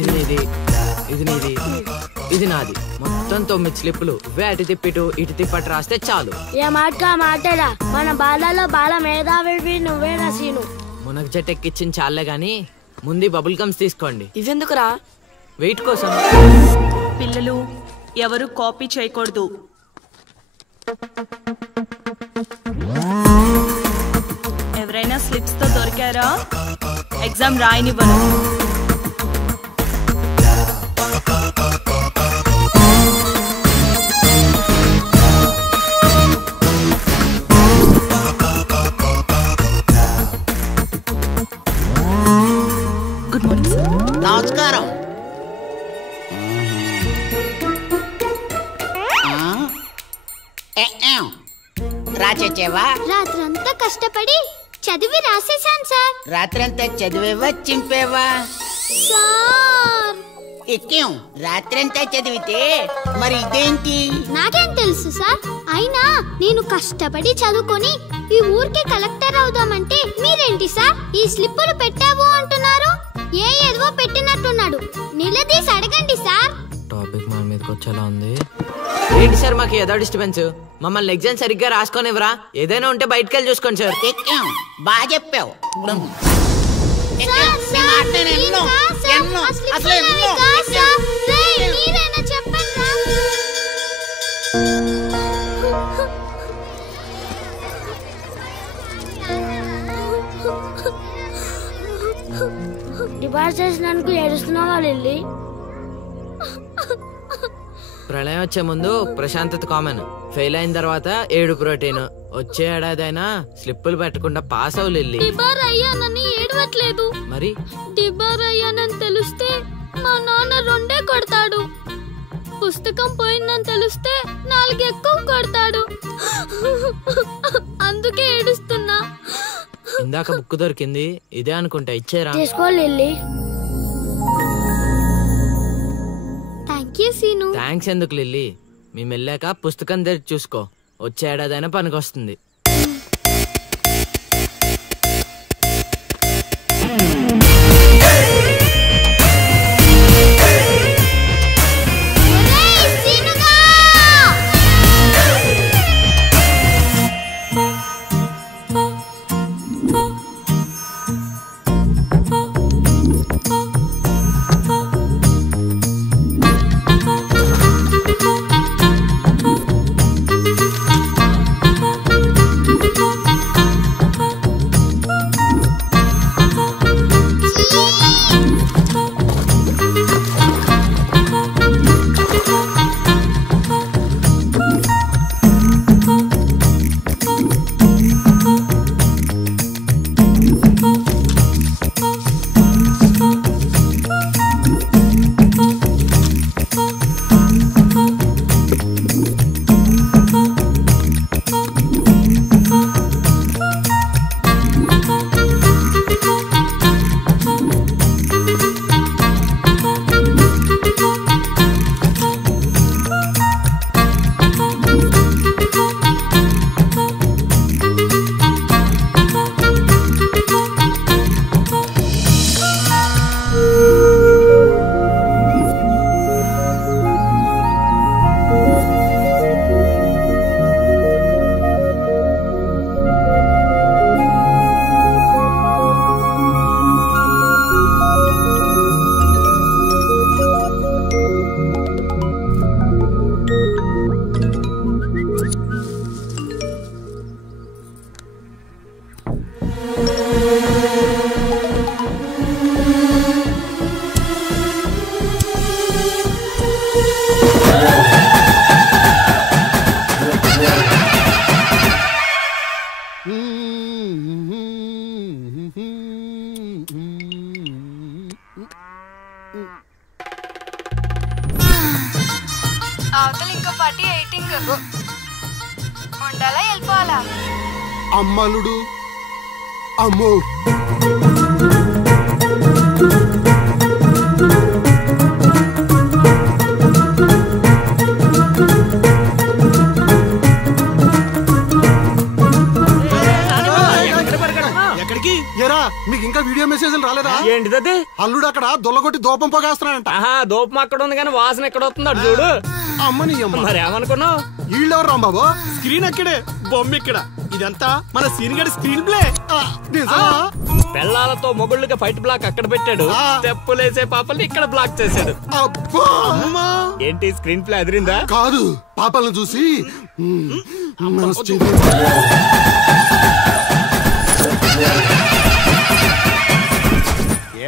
ఇది నీది, ఇది నీది, ఇది నాది. మొత్తం 9 స్లిప్పులు. అటు తిప్పిటు ఇటు తిప్పటి రాస్తే చాలు. ఏ మాట మాటరా, మన బాలలో బాల మేధావి నువ్వేనా సీను? మునగ చెట్టు ఎక్కిచ్చిన చాలే గాని ముందు బబుల్ గమ్స్ తీసుకోండి. ఇవెందుకురా? వెయిట్ కోసం. పిల్లలు ఎవరు కాపీ చేయకూడదు. ఎవరైనా స్లిప్స్ తో దొరికారా? ఎగ్జామ్ రాయనివ్వను. Good morning sir. నమస్కారం. రాచేవా? రాత్రంతా కష్టపడి చదివి రాసేసాను సార్. రాత్రంతా చదివేవా చింపేవా? సార్ ఎక్కేం రాత్రంతా చదివితే మరి ఇదేంటి? నాకేం తెలుసు సార్. అయినా నేను కష్టపడి చదువుకొని ఈ ఊరికి కలెక్టర్ అవుదామంటే మీరేంటి సార్ ఈ స్లిప్పులు పెట్టావు అంటున్నారు? ఏదో పెట్టినట్టున్నాడు. నిలదీసి అడగండి సార్. టాపిక్ మన మీదకి వచ్చేలా ఉంది. ఏంటి సార్ మాకు ఏదో డిస్టర్బెన్స్? మమ్మల్ని ఎగ్జామ్ సరిగ్గా రాసుకొనివ్వరా? ఏదైనా ఉంటే బయటకు వెళ్ళి చూసుకోండి సార్. ఎక్కేం బాగా చెప్పావు. డిపార్ట్ చేసినందుకు ఏడుస్తున్నావా లిల్లీ? ప్రళయం వచ్చే ముందు ప్రశాంతత కామన్. ఫెయిల్ అయిన తర్వాత ఏడు ప్రోటీన్. వచ్చే ఏడాదైనా స్లిప్పులు పెట్టకుండా పాస్ అవ్వు లిల్లీ. డిబార్ అయ్యానని ఏడవట్లేదు. మరి డిబార్ అయ్యానని తెలిస్తే మా నాన్న 2 కొడతాడు. పుస్తకం పోయిందని తెలిస్తే 4 ఎక్కువ కొడతాడు. అందుకే ఏడుస్తున్నా. ఇందాక బుక్ దొరికింది, ఇదే అనుకుంటా. ఇచ్చేరా? తీసుకో లిల్లీ. థ్యాంక్స్ ఎందుకు లిల్లీ? మేము వెళ్ళాక పుస్తకం తెరిచి చూసుకో. వచ్చే ఏడాదైనా పనికొస్తుంది. అవతల ఇంకో పార్టీ ఎయిటింగ్ ఉండాలా వెళ్ళిపోవాలా? అమ్మలుడు అమ్మో ఎక్కడికి? ఏరా మీకు ఇంకా వీడియో మెసేజ్లు రాలేదా? ఏంటిది? అల్లుడు అక్కడ దొల్లగొట్టి దూపం పొగేస్తున్నాడంట. దూపం అక్కడ ఉంది కానీ వాసన ఎక్కడ వస్తుంది అటు చూడు. అమ్మని మరి ఏమనుకున్నావు? వీళ్ళెవరు రాంబాబు? స్క్రీన్ అక్కడే, బొమ్మ ఇక్కడ. ఇదంతా మన సీన్ గడి స్క్రీన్ ప్లే. పెళ్ళాలతో మొగుళ్ళకి ఫైట్ బ్లాక్ అక్కడ పెట్టాడు, తెప్పులేసే పాపల్ని ఇక్కడ బ్లాక్ చేశాడు. ఏంటి స్క్రీన్ ప్లే అదిరిందా? కాదు, పాపలను చూసి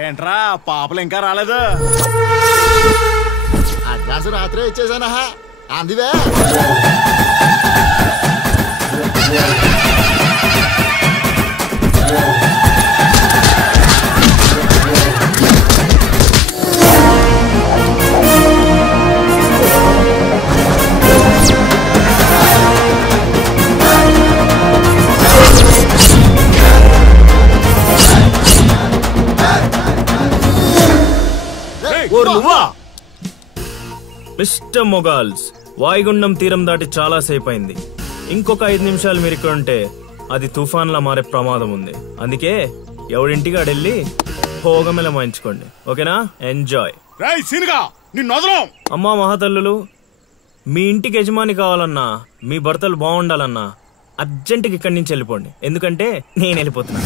ఏంట్రా పాపలు ఇంకా రాలేదు? అడ్వాన్స్ రాత్రే ఇచ్చేసానా అందువే. మిస్టర్ మొగాల్స్, వాయుగుండం తీరం దాటి చాలా సేపు అయింది. ఇంకొక 5 నిమిషాలు మీరు ఇక్కడ ఉంటే అది తుఫాన్లా మారే ప్రమాదం ఉంది. అందుకే ఎవడింటికి ఆడెళ్ళి భోగమెల మాయించుకోండి. ఓకేనా? ఎంజాయ్. అమ్మా మహాతల్లులు, మీ ఇంటికి యజమాని కావాలన్నా, మీ భర్తలు బాగుండాలన్నా అర్జెంటుగా ఇక్కడి నుంచి వెళ్ళిపోండి. ఎందుకంటే నేను వెళ్ళిపోతున్నా.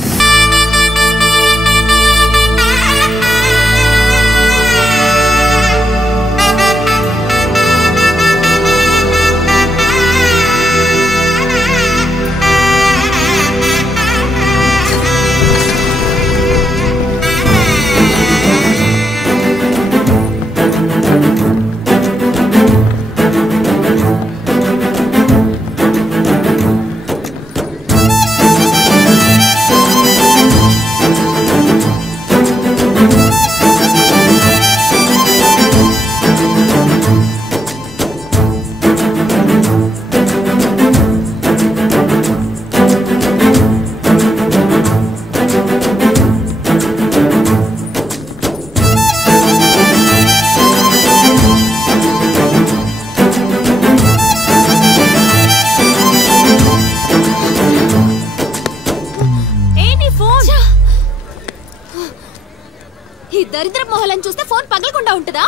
దరిద్ర మొహలను చూస్తే ఫోన్ పగలకుండా ఉంటుందా?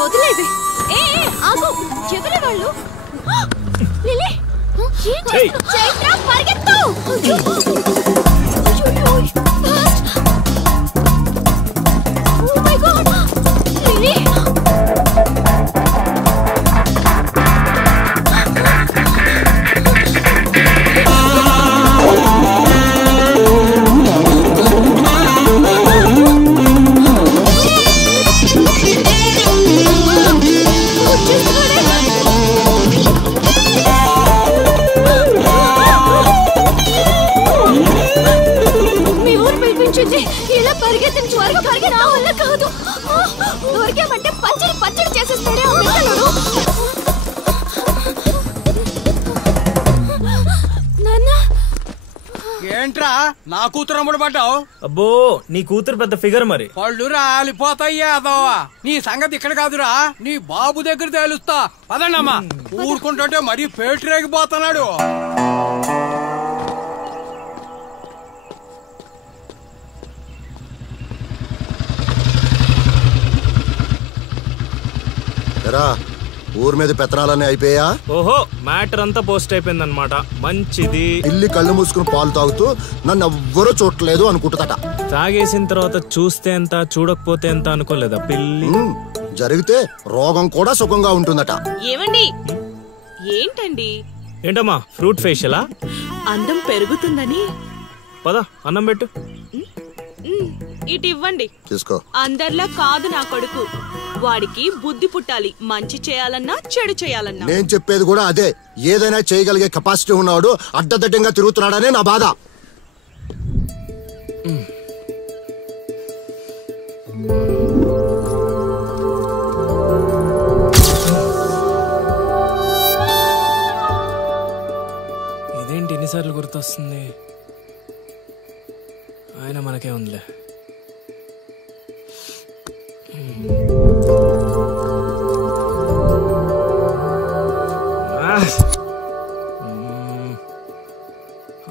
వదిలేది. ఆగు, ఎవరి వాళ్ళు? లిలీ, చైత్ర పరిగెత్తు. Oh my God, Lily. ఇలా పరిగెత్తించి వరకు పరిగె నా వల్ల కాదు. దొరికామంటే పచ్చడి పచ్చడి చేసేస్తాడే నాన్న. ఏంట్రా నా కూతురు అమ్ముడు పడ్డావు? అబ్బో, నీ కూతురు పెద్ద ఫిగర్ మరి. పళ్ళు రాలిపోతాయ్యా అదోవా. నీ సంగతి ఇక్కడ కాదురా, నీ బాబు దగ్గర తేలుస్తా. పదండమ్మా. ఊరుకుంటుంటే మరీ పేటరేగిపోతున్నాడు. ఊరి మీద పెత్తనాలన్నీ అయిపోయా? ఓహో, మ్యాటర్ అంతా పోస్ట్ అయిపోయింది అనమాట. మంచిది. ఇల్లి కళ్ళు మూసుకుని పాలు తాగుతూ నన్ను ఎవ్వరూ చూడలేదు అనుకుంటుందట. తాగేసిన తర్వాత చూస్తే ఎంత, చూడకపోతే ఎంత అనుకోలేదా పిల్లి? జరిగితే రోగం కూడా సుఖంగా ఉంటుందట. ఏమండి? ఏంటండి? ఏంటమ్మా, ఫ్రూట్ ఫేషియలా? అందం పెరుగుతుందని. పద, అన్నం పెట్టు. ఇటు ఇవ్వండి. తీసుకో. అందరిలా కాదు నా కొడుకు. వాడికి బుద్ధి పుట్టాలి, మంచి చేయాలన్నా చెడు చేయాలన్నా. నేను చెప్పేది కూడా అదే. ఏదైనా చేయగలిగే కెపాసిటీ ఉన్నవాడు అడ్డదడ్డంగా తిరుగుతున్నాడనే నా బాధ. ఇదేంటి ఎన్నిసార్లు గుర్తొస్తుంది? ఆయన మనకే ఉందిలే.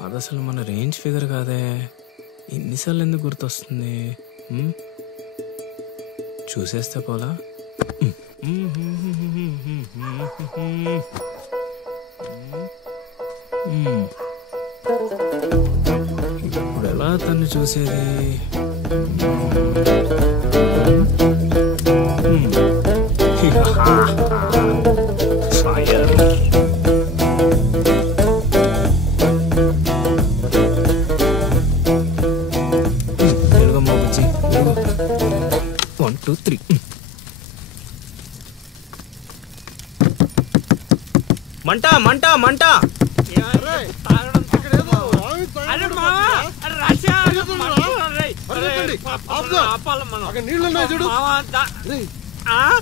అది అసలు మన రేంజ్ ఫిగర్ కాదే. ఇన్ని మీసాలు ఎందుకు గుర్తొస్తుంది? చూసేస్తే పోలా. ఇప్పుడు ఎలా తను చూసేది? తెలుగమ్మ బుజ్జి 1 2 3. మంట మంట మంట!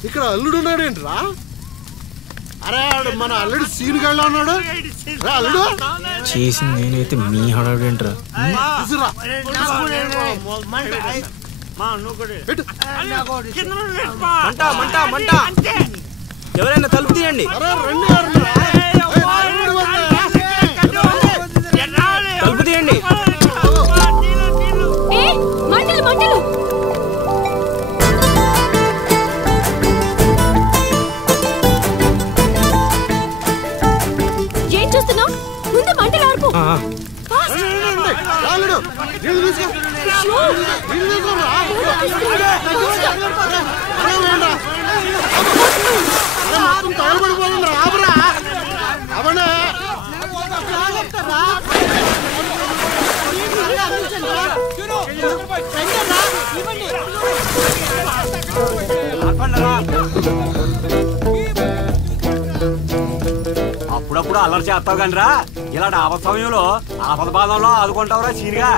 ఇక్కడ అల్లుడు ఉన్నాడేంట్రా? అరే మన అల్లుడు సీన్ గళ్ళ ఉన్నాడు. అల్లుడు చేసింది నేనైతే మీ హడావిడేంట్రా? మంట మంట మంట! ఎవరైనా తలుపు తీయండి. తలుపు తీయండి. మంటలు మంటలు! ఏం చూస్తున్నావు? ముందు మంటలు ఆర్పు. తగలబడిపోతుంది. రాబరా అవనా అప్పుడప్పుడు అల్లరి చేస్తావు కానీ రా, ఇలాంటి ఆపద సమయంలో ఆపద బాధంలో ఆదుకుంటావురా సీనిగా.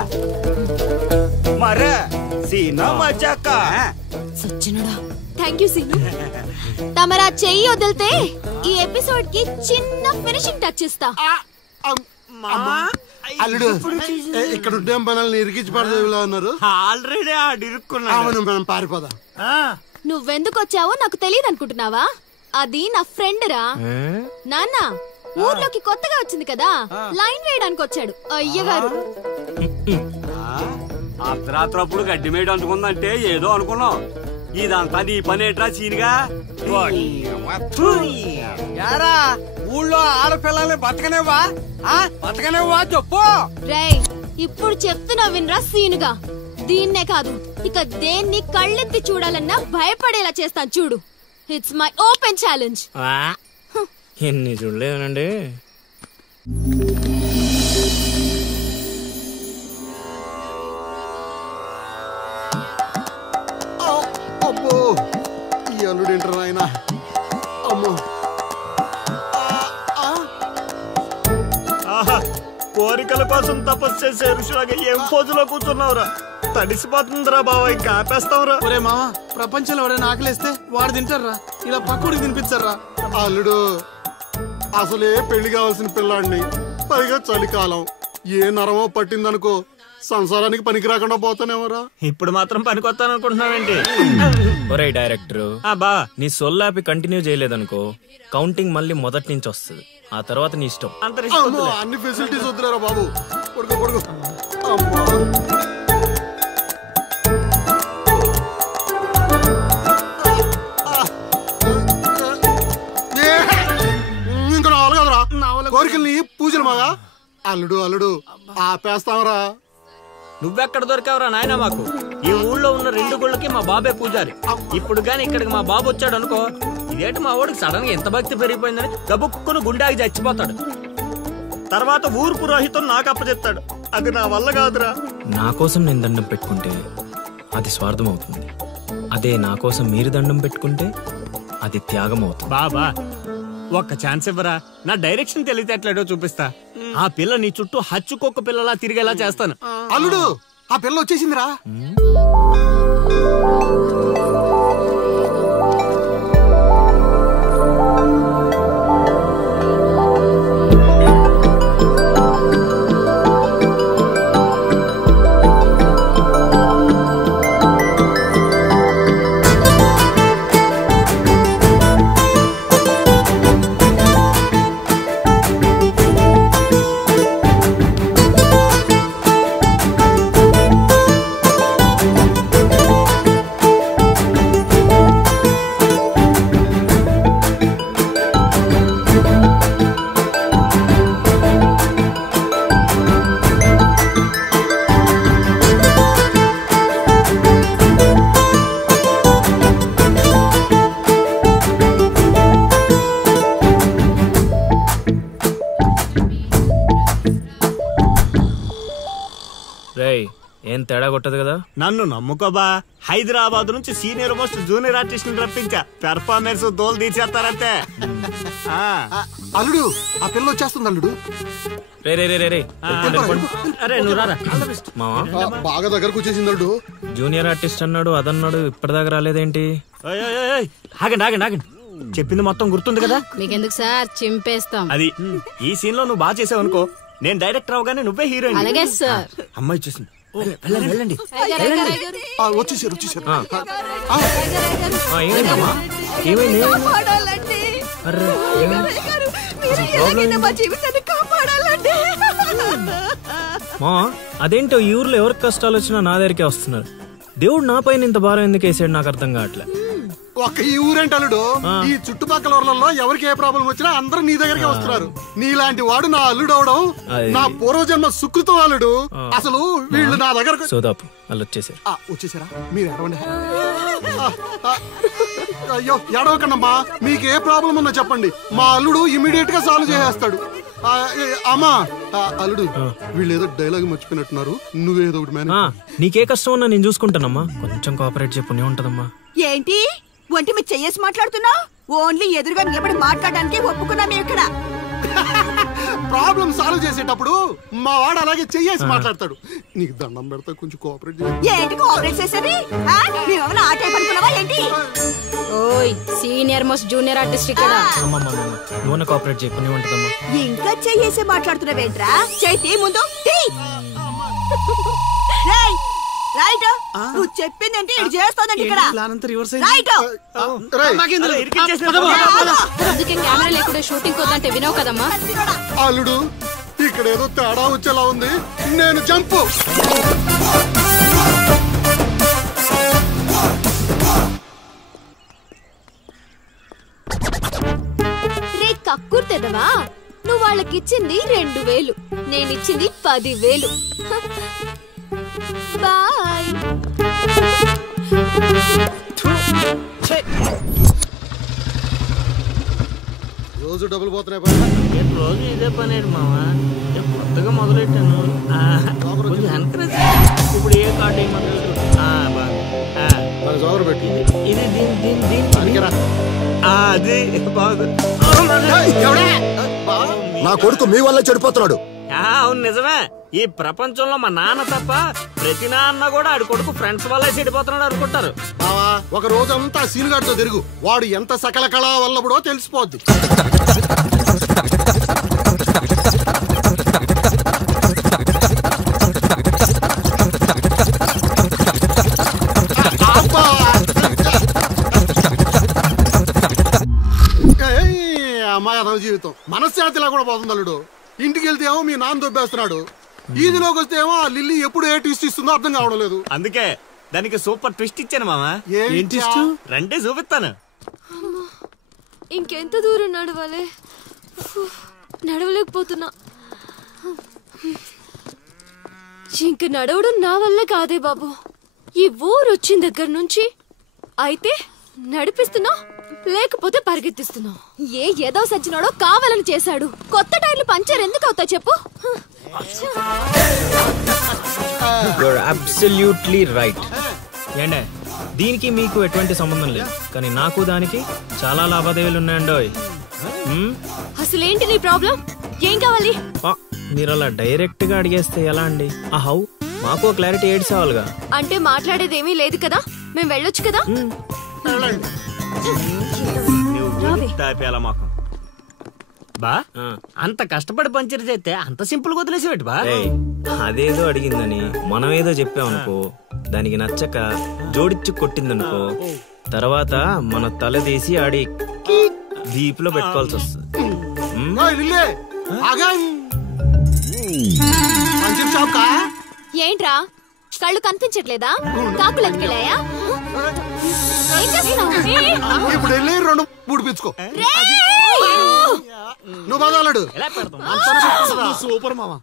మరే సీనా మజాక సచ్చినుడా. Thank you Seenu. తమరా చెయ్యి వదిలితే ఈ ఎపిసోడ్ కి చిన్న ఫినిషింగ్ టచ్ ఇస్తా. అల్లుడు ఇక్కడ ఉంటే మనల్ని ఇరికించి పడదేవిలా ఉన్నారు. ఆల్రెడీ ఆడిరుక్కున్నాను. మనం పారిపోదాం. నువ్వెందుకు వచ్చావో నాకు తెలియదు అనుకుంటున్నావా? అది నా ఫ్రెండ్ రా. నాన్న ఊర్లోకి కొత్తగా వచ్చింది కదా, లైన్ వేయడానికి వచ్చాడు అయ్యగారు. అర్ధరాత్రప్పుడు గడ్డి మేడ అంటుకుందంటే ఏదో అనుకున్నాం. ఇదంతా నీ పనేట్రా సీనిగా? యారా ఊళ్ళో ఆడపిల్లల్ని బతకనేవా బతకనేవా చెప్పు. రేయ్ ఇప్పుడు చెప్తున్నా వినరా సీనుగా. దీన్నే కాదు ఇక దేన్ని కళ్ళెత్తి చూడాలన్నా భయపడేలా చేస్తాను చూడు. It's my open challenge. ఎన్ని చూడలేదనండి. అబ్బో ఈ అల్లుడు ఏంటారు నాయన. అమ్మో కోరికల కోసం తపస్సు చేసే ఋషులాగా ఏం పోజులో కూర్చున్నావురా? తడిసిపోతుందిరా బావ, ఇంకా ఆపేస్తావురా. ఒరే మామ, ప్రపంచంలో ఎవరైనా ఆకలిస్తే వాడు తింటారా? ఇలా పక్కడికి తినిపించారా? అల్లుడు అసలే పెళ్లి కావాల్సిన పిల్లాడిని, పైగా చలికాలం, ఏ నరమో పట్టిందనుకో సంసారానికి పనికి రాకుండా పోతానేమరా. ఇప్పుడు మాత్రం పనికొస్తాను అనుకుంటున్నావేంటి? ఒరే డైరెక్టర్, బా నీ సొల్లాపి కంటిన్యూ చేయలేదనుకో కౌంటింగ్ మళ్ళీ మొదటి నుంచి వస్తుంది. ఆ తర్వాత నీ ఇష్టం. అన్ని ఫెసిలిటీస్ వద్దులేరా బాబు. కొడుకు కొడుకు ఇంకా నావలు కదరా. కోరికల్ని పూజలు మాగా. అల్లుడు అల్లుడు ఆపేస్తావరా. నువ్వెక్కడ దొరికావురా నాయనా మాకు? ఈ ఊళ్ళో ఉన్న 2 గుళ్ళకి మా బాబే పూజారి. ఇప్పుడు గాని ఇక్కడికి మా బాబు వచ్చాడు అనుకో, ఇదేంటి మా వాడికి సడన్ గా ఎంత భక్తి పెరిగిపోయిందని గబుక్కుని గుండాకి చచ్చిపోతాడు. తర్వాత ఊరు పురోహితం నాకు అప్పచెప్తాడు. అది నా వల్ల కాదురా. నా కోసం నేను దండం పెట్టుకుంటే అది స్వార్థం అవుతుంది. అదే నా కోసం మీరు దండం పెట్టుకుంటే అది త్యాగం అవుతుంది. బాబా ఒక్క ఛాన్స్ ఇవ్వరా, నా డైరెక్షన్ తెలివితేటలేడో చూపిస్తా. ఆ పిల్ల నీ చుట్టూ హచ్చుకొక్క పిల్లలా తిరిగేలా చేస్తాను. అల్లుడు ఆ పిల్ల వచ్చేసిందిరా. ఏం తేడా కొట్టదు కదా. నన్ను నమ్ముకోబా, హైదరాబాద్ నుంచి సీనియర్ మోస్ట్ జూనియర్ ఆర్టిస్ట్ రప్పించా, పెర్ఫార్మెన్స్ దోలు తీర్చేస్తారంతే. అల్లుడు ఆ పిల్ల వచ్చేస్తుంది అల్లుడు. బాగా దగ్గరకు వచ్చేసింది అల్లుడు. జూనియర్ ఆర్టిస్ట్ అన్నాడు అదన్నాడు, ఇప్పటిదాకా రాలేదేంటి? ఆగండి ఆగండి ఆగండి, చెప్పింది మొత్తం గుర్తుంది కదా? మీకెందుకు సార్, చింపేస్తాం. అది ఈ సీన్ లో నువ్వు బాగా చేసావు అనుకో, నేను డైరెక్టర్ అవగానే నువ్వే హీరోయిన్. అలాగే సార్. అమ్మాయి చూసింది, వెళ్ళండి. వచ్చేసారు వచ్చేసారు. ఏమైంది? మా అదేంటో ఈ ఊర్లో ఎవరికి కష్టాలు వచ్చినా నా దగ్గరికే వస్తున్నారు. దేవుడు నా పైన ఇంత భారం ఎందుకు వేసాడు నాకు అర్థం కావట్లే. ఒక్క ఈ ఊరేంటి అల్లుడు, ఈ చుట్టుపక్కల ఊర్లలో ఎవరికి ఏ ప్రాబ్లం వచ్చినా అందరూ నీ దగ్గరికి వస్తున్నారు. నీలాంటి వాడు నా అల్లుడు అవడం నా పూర్వజన్మ సుకృతం అల్లుడు. అసలు వీళ్ళు నా దగ్గర సోదాపు వాళ్ళు వచ్చేసారు. వచ్చేసారా? మీరు ఎడవండి. అయ్యో ఎడవకండమ్మా, మీకు ఏ ప్రాబ్లం ఉన్నా చెప్పండి, మా అల్లుడు ఇమీడియట్ గా సాల్వ్ చేసేస్తాడు. అమ్మా అల్లుడు, వీళ్ళు ఏదో డైలాగ్ మర్చిపోయినట్టున్నారు, నువ్వేదో ఒకటి మేనేజ్. నీకే కష్టం ఉన్నా నేను చూసుకుంటానమ్మా, కొంచెం కోఆపరేట్ చెప్పు ఉంటదమ్మా. ఏంటి ఒంటి మీద చెయ్యేసి మాట్లాడుతున్నావు? ఓన్లీ ఎదురుగా నిలబడి మాట్లాడడానికి ఒప్పుకున్నాం ఇక్కడ. ప్రాబ్లం సాల్వ్ చేసేటప్పుడు మా వాడు అలాగే చెయ్యేసి మాట్లాడతాడు. నీకు దండం పెడతా, కొంచెం కోఆపరేట్ చేయి. ఏంటి కోఆపరేట్ చేసేది? మేమేమైనా ఆ టైప్ అనుకున్నావా ఏంటి? ఓయ్ సీనియర్ మోస్ట్ జూనియర్ ఆర్టిస్ట్ ఇక్కడ. నువ్వు కోఆపరేట్ చెప్పు ఉంటదమ్మా. ఇంకా చెయ్యేసి మాట్లాడుతున్నావేంట్రా? చేతి ముందు రైట్. నువ్వు చెప్పిందంటే ఇది చేస్తానండి ఇక్కడ. రైట్. అందుకే కెమెరా లేకుండా షూటింగ్ వద్దంటే వినవు కదమ్మా. అల్లుడు ఇక్కడ ఏదో తేడా వచ్చేలా ఉంది, నేను జంపు. రే కక్కుర్తెదవా, నువ్వు వాళ్ళకిచ్చింది 2000, నేనిచ్చింది 10,000. బాయ్. రోజు డబ్బులు పోతున్నాయి. రోజు ఇదే పని మావా, కొత్తగా మొదలెట్టాను. ఇప్పుడు ఏ కార్డు ఇది నా కొడుకు మీ వల్ల చెడిపోతున్నాడు. అవును నిజమే, ఈ ప్రపంచంలో మా నాన్న తప్ప ప్రతి నాన్న కూడా ఆడి కొడుకు ఫ్రెండ్స్ వల్లే చెడిపోతున్నాడు అనుకుంటారు. ఒక రోజంతా సీనుగాడితో తిరుగు, వాడు ఎంత సకల కళా వల్లబడో తెలిసిపోద్ది. అమ్మాయి అతని జీవితం మనశ్శాంతిలా కూడా పోతుంది అల్లుడు. ఇంటికి వెళ్తే ఏమో మీ నాన్న దొబ్బేస్తున్నాడు, ఈదిలోకి వస్తే ఏమో ఆ లిల్లీ ఎప్పుడు ఏ ట్విస్ట్ ఇస్తుందో అర్థం కావడం లేదు. అందుకే దానికి సూపర్ ట్విస్ట్ ఇచ్చాను మామా. రండి చూపిస్తాను. ఇంకెంత దూరం నడవాలి? నడవలేకపోతున్నా. ఇంక నడవడం నా వల్ల కాదే బాబు. ఈ ఊరు వచ్చిన దగ్గర నుంచి అయితే నడిపిస్తున్నా, లేకపోతే పరిగెత్తిస్తున్నా. ఏదో సచ్చినాడో కావాలని చేశాడు. కొత్త టైర్లు పంచర్ ఎందుకు అవుతా చెప్పు. Absolutely right. ఏండే దీనికి మీకు ఎటువంటి సంబంధం లేదు, కానీ నాకు దానికి చాలా లావాదేవీలు ఉన్నాయండోయ్. అసలేంటి నీ ప్రాబ్లం? ఏం కావాలి? మీరు అలా డైరెక్ట్ గా అడిగేస్తే ఎలా అండి? హౌ మాకు క్లారిటీ ఏడ్చేవాళ్ళుగా. అంటే మాట్లాడేదేమీ లేదు కదా, మేము వెళ్ళొచ్చు కదా. బా అంత కష్టపడి పంచర్ చేస్తే అంత సింపుల్ గా వదిలేసేవాటి బా. అదేదో అడిగిందని మనం ఏదో చెప్పామనుకో, దానికి నచ్చక జోడిచ్చి కొట్టిందనుకో, తర్వాత మన తల తీసి ఆడి దీపులో పెట్టుకోవాల్సి వస్తుంది. ఏంట్రా కళ్ళు కనిపించట్లేదా? కాకులు ఎత్తుకెళ్ళాయా? ఇప్పుడు వెళ్ళి 2 పిచ్చుకో. నువ్వు బాగాడు సూపర్ మామా.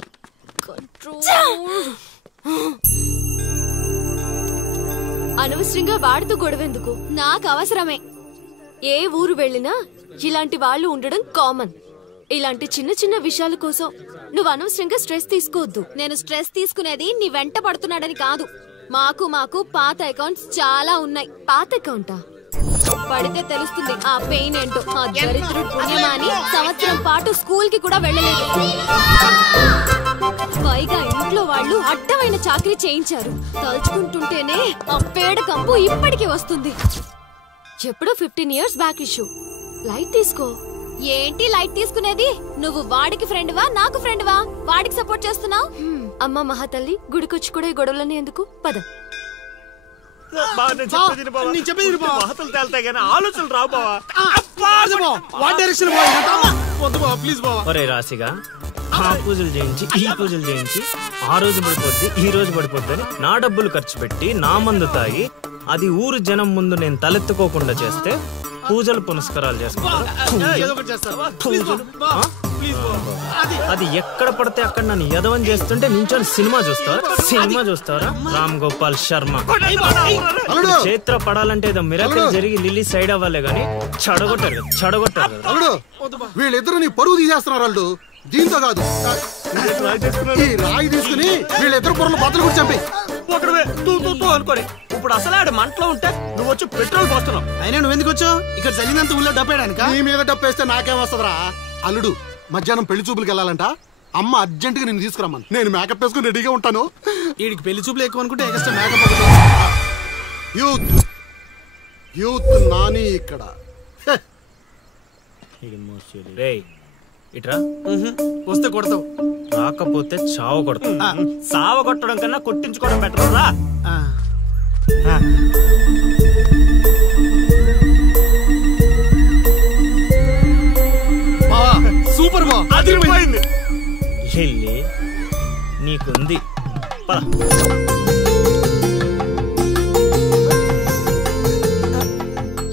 అనవసరంగా వాడితో గొడవెందుకు? నాకు అవసరమే. ఏ ఊరు వెళ్ళినా ఇలాంటి వాళ్ళు ఉండడం కామన్. ఇలాంటి చిన్న చిన్న విషయాల కోసం నువ్వు అనవసరంగా స్ట్రెస్ తీసుకోవద్దు. నేను స్ట్రెస్ తీసుకునేది నీ వెంట పడుతున్నాడని కాదు. మాకు పాత అకౌంట్స్ చాలా ఉన్నాయి. పాత అకౌంటా? పడితే తెలుస్తుంది ఆ పెయిన్ ఏంటో. ఆ దరిద్రుడు పుణ్యమా అని సంవత్సరం పాటు స్కూల్ కి కూడా వెళ్ళలేదు. పైగా ఇంట్లో వాళ్ళు అడ్డమైన చాకరీ చేయించారు. తలుచుకుంటుంటేనే ఆ పేడ కంపు ఇప్పటికీ వస్తుంది. ఎప్పుడో 15 years బ్యాక్ ఇష్యూ. లైట్ తీసుకో. ఏంటి లైట్ తీసుకునేది? నువ్వు వాడికి ఫ్రెండ్వా నాకు ఫ్రెండ్వా? వాడికి సపోర్ట్ చేస్తున్నావు? అమ్మ మహాతల్లి, గుడికొచ్చి కూడా ఈ గొడవలన్నీ ఎందుకు? పద. ఆలోచనలు రావు బావా. ఒరే రాశిగా ఆ పూజలు చేయించి ఈ పూజలు చేయించి ఆ రోజు పడిపోద్ది ఈ రోజు పడిపోద్ది అని నా డబ్బులు ఖర్చు పెట్టి నా మందు తాగి అది ఊరు జనం ముందు నేను తలెత్తుకోకుండా చేస్తే పూజలు పునస్కారాలు చేసుకుంటారు. అది ఎక్కడ పడితే అక్కడ నన్ను యదవం చేస్తుంటే నించొని సినిమా చూస్తారా? రామ్ గోపాల్ శర్మ చైత్ర పడాలంటే ఏదో మిరాకిల్ జరిగి లిల్లీ సైడ్ అవ్వాలే గానీ చెడగొట్టారు. వీళ్ళిద్దరు నీ పరువు తీసేస్తున్నారు. వాళ్ళు దీంతో కాదు, ఈ రాయి తీసుకుని వీళ్ళిద్దరు పొరలు బద్దలు కూడా చంపి అనుకోని ఇప్పుడు అసలు ఆడు మంటలో ఉంటే నువ్వు వచ్చి పెట్రోల్ పోస్తున్నావు. అయినా నువ్వు ఎందుకు వచ్చావు? ఇక్కడ చల్లినంత ఊళ్ళో డప్పేయడానిక? నీ మీద డప్పేస్తే నాకేం వస్తుందిరా? అల్లుడు మధ్యాహ్నం పెళ్లి చూపులకు వెళ్ళాలంట. అమ్మ అర్జెంట్ గా నేను తీసుకురమ్మను. నేను మేకప్ వేసుకుని రెడీగా ఉంటాను. వీడికి పెళ్లి చూపులు ఎక్కువ అనుకుంటే ఎక్స్ట్రా మేకప్. యూత్ నాని ఇక్కడ. ఇట్రా. వస్తే కొడతావు, రాకపోతే చావ కొడతావు. సావ కొట్టడం కన్నా కొట్టించుకోవడం బెటర్ రా. సూపర్ బా, అదిరిపోయింది. వెళ్ళి నీకుంది.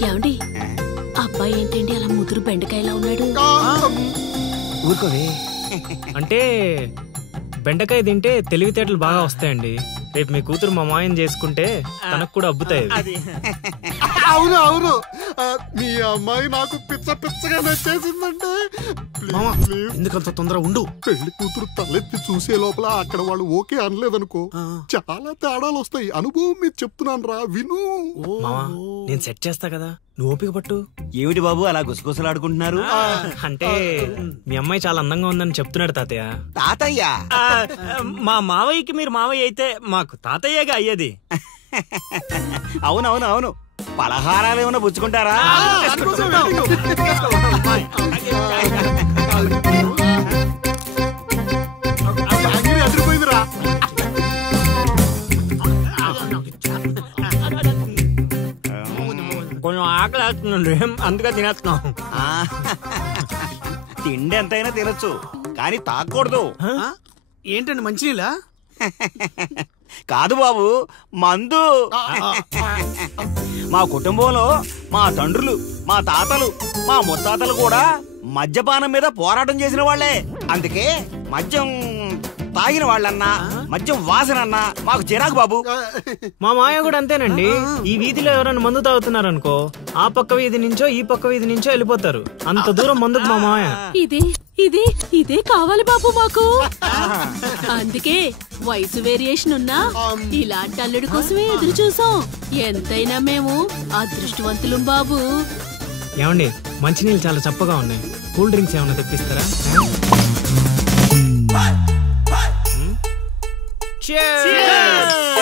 ఏమండి, అబ్బాయి ఏంటండి అలా ముదురు బెండకాయలా ఉన్నాడు? ఊరుకోవే. అంటే బెండకాయ తింటే తెలివితేటలు బాగా వస్తాయండి. రేపు మీ కూతురు మా మాయం చేసుకుంటే తనకు కూడా అబ్బుతాయి. అవును అవును, మీ అమ్మాయి నాకు పిచ్చగా నచ్చేసిందంటే. ఎందుకంత తొందర ఉండు. పెళ్లి కూతురు తలెత్తి చూసే లోపల అక్కడ వాళ్ళు ఓకే అనలేదనుకో చాలా తేడాలు వస్తాయి. అనుభవం మీరు చెప్తున్నాను రా, విను. మామా నేను సెట్ చేస్తా కదా, నువ్వు ఓపిక పట్టు. ఏమిటి బాబు అలా గుసగుసలాడుకుంటున్నారు? అంటే మీ అమ్మాయి చాలా అందంగా ఉందని చెప్తున్నాడు తాతయ్య. తాతయ్య? మా మావయ్యకి మీరు మావయ్య అయితే మాకు తాతయ్యగా అయ్యేది. అవునవును, పలహారాలు ఏమైనా పుచ్చుకుంటారా? కొంచెం ఆకలి వేస్తుందండి, అందుకే తినేస్తున్నాం. తిండి ఎంతైనా తినొచ్చు కానీ తాగకూడదు. ఏంటండి మంచినీళ్ళ? కాదు బాబు, మందు. మా కుటుంబంలో మా తండ్రులు, మా తాతలు, మా ముత్తాతలు కూడా మద్యపానం మీద పోరాటం చేసిన వాళ్లే. అందుకే మద్యం తాగిన వాళ్ళన్నా మద్యం వాసనన్నా మాకు చిరాకు బాబు. మా మాయ కూడా అంతేనండి. ఈ వీధిలో ఎవరైనా మందు తాగుతున్నారనుకో ఆ పక్క వీధి నుంచో ఈ పక్క వీధి నుంచో వెళ్ళిపోతారు. అంత దూరం మందుకు మా మాయ. ఇదే కావాలి బాబు మాకు. అందుకే వయసు వేరియేషన్ ఉన్నా ఇలాంటి అల్లుడి కోసమే ఎదురు చూసాం. ఎంతైనా మేము అదృష్టవంతులం బాబు. ఏమండి, మంచినీళ్ళు చాలా చప్పగా ఉన్నాయి. కూల్ డ్రింక్స్ ఏమైనా తెప్పిస్తారా? Cheers!